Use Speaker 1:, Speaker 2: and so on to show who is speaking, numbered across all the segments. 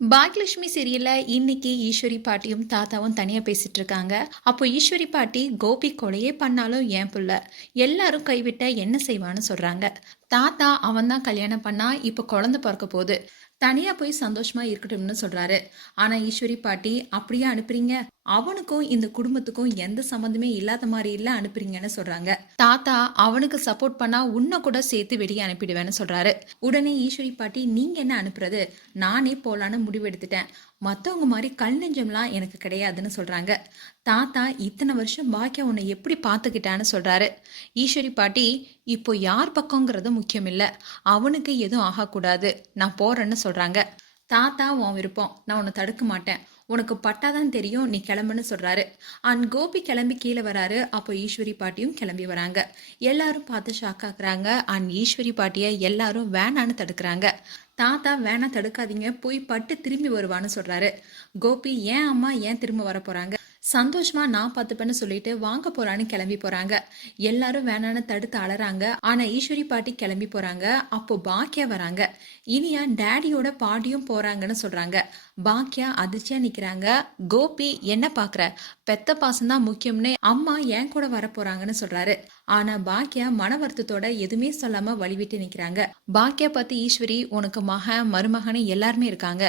Speaker 1: பாக்யலட்சுமி சீரியல்ல இன்னைக்கு ஈஸ்வரி பாட்டியும் தாத்தாவும் தனியா பேசிட்டு இருக்காங்க. அப்போ ஈஸ்வரி பாட்டி கோபி கொலையே பண்ணாலும் ஏன் புள்ள? எல்லாரும் கைவிட்ட என்ன செய்வான்னு சொல்றாங்க. தாத்தா அவன் தான் கல்யாணம் பண்ணா இப்போ குழந்தை பிறக்க போகுது. தனியா போய் சந்தோஷமா இருக்கட்டும்னு சொல்றாரு. ஆனா ஈஸ்வரி பாட்டி அப்படியே அனுப்புறீங்க. அவனுக்கும் இந்த குடும்பத்துக்கும் எந்த சம்மந்தமே இல்லாத மாதிரி இல்ல அனுப்புறீங்கன்னு சொல்றாங்க. தாத்தா அவனுக்கு சப்போர்ட் பண்ணா உன்னை கூட சேர்த்து வெளியே அனுப்பிடுவேன்னு சொல்றாரு. உடனே ஈஸ்வரி பாட்டி நீங்க என்ன அனுப்புறது? நானே போலான்னு முடிவெடுத்துட்டேன் மத்தவங்க மாதிரி கல் நெஞ்சம்லாம் எனக்கு கிடையாதுன்னு சொல்றாங்க. தாத்தா இத்தனை வருஷம் பாக்கியா உன்னை எப்படி பார்த்துக்கிட்டான்னு சொல்றாரு. ஈஸ்வரி பாட்டி இப்போ யார் பக்கங்கிறது முக்கியம் இல்லை அவனுக்கு எதுவும் ஆகக்கூடாது. நான் போறேன்னு சொல்றாங்க. தாத்தா உன் விருப்பம். நான் உன்னை தடுக்க மாட்டேன். உனக்கு பட்டாதான் தெரியும். நீ கிளம்புன்னு சொல்றாரு. அண்ட் கோபி கிளம்பி கீழே வராரு. அப்போ ஈஸ்வரி பாட்டியும் கிளம்பி வராங்க. எல்லாரும் பார்த்து ஷாக் ஆக்குறாங்க. அண்ட் ஈஸ்வரி பாட்டியை எல்லாரும் வேணான்னு தடுக்கிறாங்க. தாத்தா வேணா தடுக்காதீங்க. போய் பட்டு திரும்பி வருவான்னு சொல்றாரு. கோபி ஏன் அம்மா ஏன் திரும்ப வர போறாங்க? சந்தோஷமா நான் பார்த்துப்பேன்னு சொல்லிட்டு வாங்க போறான்னு கிளம்பி போறாங்க. எல்லாரும் வேணான்னு தடுத்து அலறாங்க. ஆனா ஈஸ்வரி பாட்டி கிளம்பி போறாங்க. அப்போ பாக்கியா வராங்க. இனியா டேடியோட பாட்டியும் போறாங்கன்னு சொல்றாங்க. பாக்கியா அதிர்ச்சியா நிக்கிறாங்க. கோபி என்ன பாக்குற? பெத்த பாசம் தான் முக்கியம்னு அம்மா என் கூட வர போறாங்கன்னு சொல்றாரு. ஆனா பாக்கியா மன வருத்தத்தோட எதுவுமே சொல்லாம வழிவிட்டு நிக்கிறாங்க. பாக்கியா பார்த்து ஈஸ்வரி உனக்கு மகன் மருமகன்னு எல்லாருமே இருக்காங்க.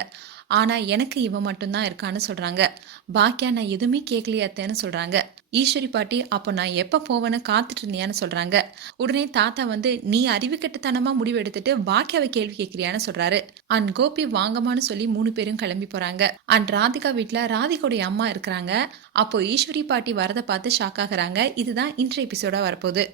Speaker 1: ஆனா எனக்கு இவன் மட்டும்தான் இருக்கான்னு சொல்றாங்க. பாக்கியா நான் எதுவுமே கேட்கலையாத்தேன்னு சொல்றாங்க. ஈஸ்வரி பாட்டி அப்போ நான் எப்ப போவேன்னு காத்துட்டு இருந்தியான்னு சொல்றாங்க. உடனே தாத்தா வந்து நீ அறிவிக்கட்டுத்தனமா முடிவு எடுத்துட்டு பாக்கியாவை கேள்வி கேட்கிறியான்னு சொல்றாரு. அண்ட் கோபி வாங்கம்மான்னு சொல்லி மூணு பேரும் கிளம்பி போறாங்க. அண்ட் ராதிகா வீட்டில் ராதிகோடைய அம்மா இருக்கிறாங்க. அப்போ ஈஸ்வரி பாட்டி வரதை பார்த்து ஷாக் ஆகுறாங்க. இதுதான் இன்றைய எபிசோடா வரப்போகுது.